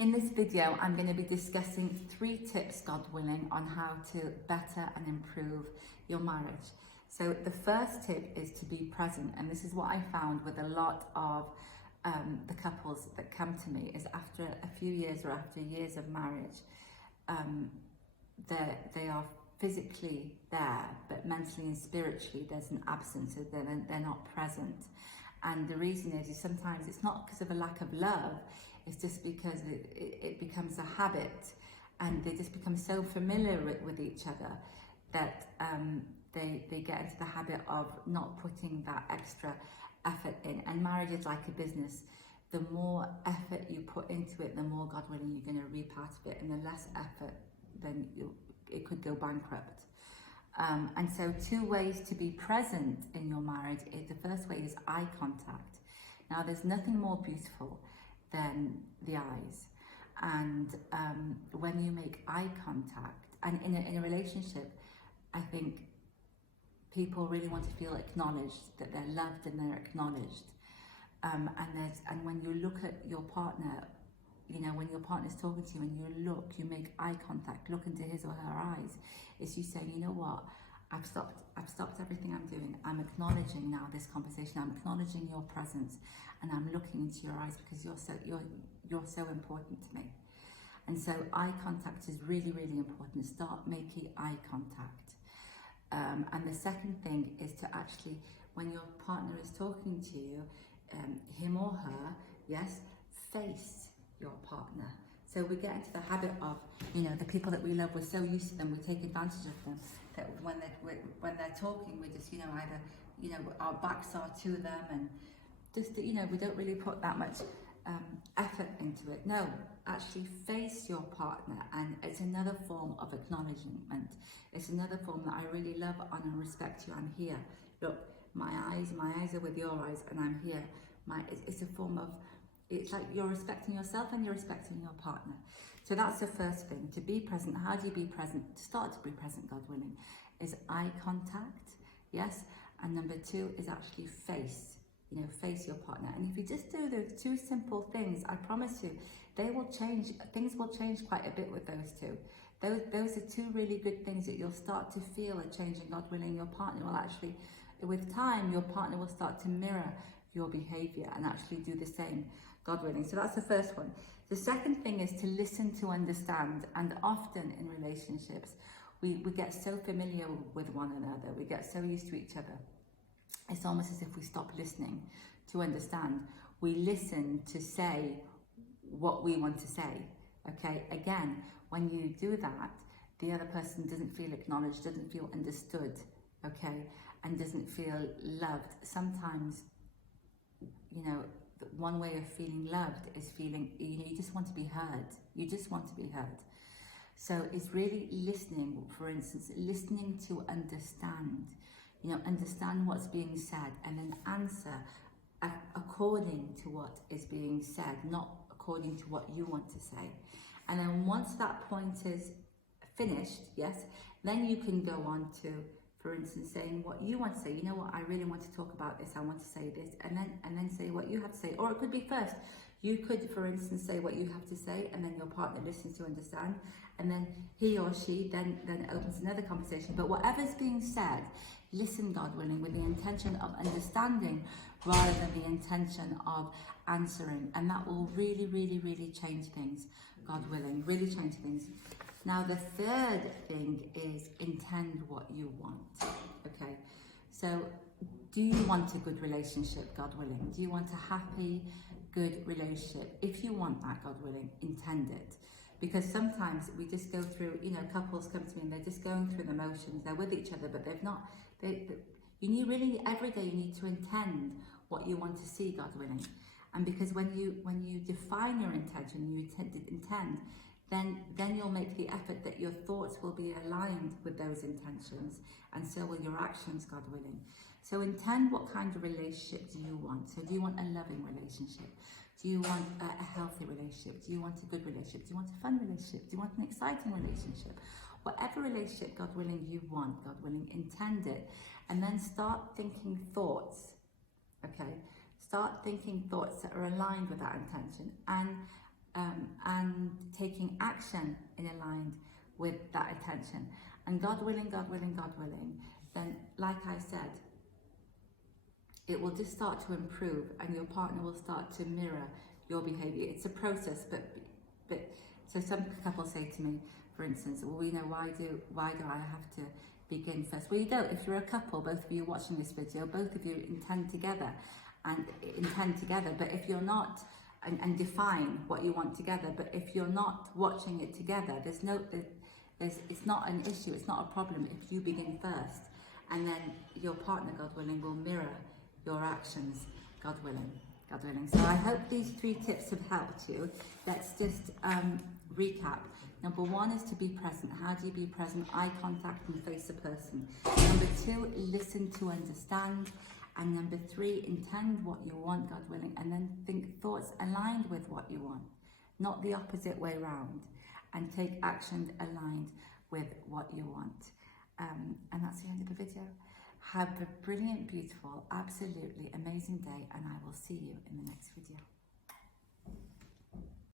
In this video, I'm going to be discussing 3 tips, God willing, on how to better and improve your marriage. So the first tip is to be present, and this is what I found with a lot of the couples that come to me, is after a few years or after years of marriage, they are physically there, but mentally and spiritually there's an absence, so they're not present. And the reason is sometimes it's not because of a lack of love, it's just because it becomes a habit, and they just become so familiar with each other that they get into the habit of not putting that extra effort in. And marriage is like a business. The more effort you put into it, the more, God willing, you're going to reap out of it, and the less effort, then it could go bankrupt. And so 2 ways to be present in your marriage is, the first way is eye contact. Now there's nothing more beautiful than the eyes, and when you make eye contact, and in a relationship, I think people really want to feel acknowledged, that they're loved and they're acknowledged, and when you look at your partner, you know, when your partner's talking to you and you make eye contact, look into his or her eyes, it's you saying, you know what, I've stopped everything I'm doing. I'm acknowledging now this conversation. I'm acknowledging your presence, and I'm looking into your eyes because you're so important to me. And so eye contact is really, really important. Start making eye contact. And the second thing is to actually, when your partner is talking to you, him or her, yes, face your partner. So we get into the habit of, you know, the people that we love, we're so used to them, we take advantage of them, that when they're talking, we just, you know, either, you know, our backs are to them, and just, you know, we don't really put that much effort into it. No, actually face your partner, and it's another form of acknowledgement. It's another form that I really love, honor and respect you. I'm here. Look, my eyes are with your eyes, and I'm here. It's a form of, it's like you're respecting yourself and you're respecting your partner. So that's the first thing, to be present. How do you be present? To start to be present, God willing, is eye contact, yes? And number 2 is actually face, you know, face your partner. And if you just do those 2 simple things, I promise you, they will change, things will change quite a bit with those 2. Those are 2 really good things that you'll start to feel a change in, God willing. Your partner will actually, with time, your partner will start to mirror your behavior and actually do the same, God willing. So that's the first one. The second thing is to listen to understand. And often in relationships, we get so familiar with one another, we get so used to each other. It's almost as if we stop listening to understand. We listen to say what we want to say, okay? Again, when you do that, the other person doesn't feel acknowledged, doesn't feel understood, okay? And doesn't feel loved. Sometimes, you know, one way of feeling loved is feeling, you know, you just want to be heard. You just want to be heard. So it's really listening, for instance, listening to understand, you know, understand what's being said, and then answer according to what is being said, not according to what you want to say. And then once that point is finished, yes, then you can go on to, for instance, saying what you want to say. You know what, I really want to talk about this, I want to say this, and then say what you have to say. Or it could be first, you could, for instance, say what you have to say, and then your partner listens to understand, and then he or she then opens another conversation. But whatever's being said, listen, God willing, with the intention of understanding rather than the intention of answering. And that will really, really, really change things, God willing, really change things. Now, the third thing is intend what you want, okay? So, do you want a good relationship, God willing? Do you want a happy, good relationship? If you want that, God willing, intend it. Because sometimes we just go through, you know, couples come to me and they're just going through the motions, they're with each other, but they've not, you need really, every day you need to intend what you want to see, God willing. And because when you define your intention, you intend, then you'll make the effort that your thoughts will be aligned with those intentions, and so will your actions, God willing. So intend what kind of relationship do you want. So do you want a loving relationship? Do you want a healthy relationship? Do you want a good relationship? Do you want a fun relationship? Do you want an exciting relationship? Whatever relationship, God willing, you want, God willing, intend it. And then start thinking thoughts, okay? Start thinking thoughts that are aligned with that intention, and taking action in aligned with that intention. And God willing, then, like I said, it will just start to improve and your partner will start to mirror your behaviour. It's a process, but so some couples say to me, for instance, well, you know, why do I have to begin first? Well, you don't. If you're a couple, both of you watching this video, both of you intend together, but if you're not, and define what you want together, but if you're not watching it together, it's not an issue, it's not a problem if you begin first, and then your partner, God willing, will mirror your actions, God willing. So I hope these 3 tips have helped you. Let's just recap. Number 1 is to be present. How do you be present? Eye contact and face a person. Number 2, listen to understand. And number 3, intend what you want, God willing, and then think thoughts aligned with what you want, not the opposite way round, and take action aligned with what you want. And that's the end of the video. Have a brilliant, beautiful, absolutely amazing day, and I will see you in the next video.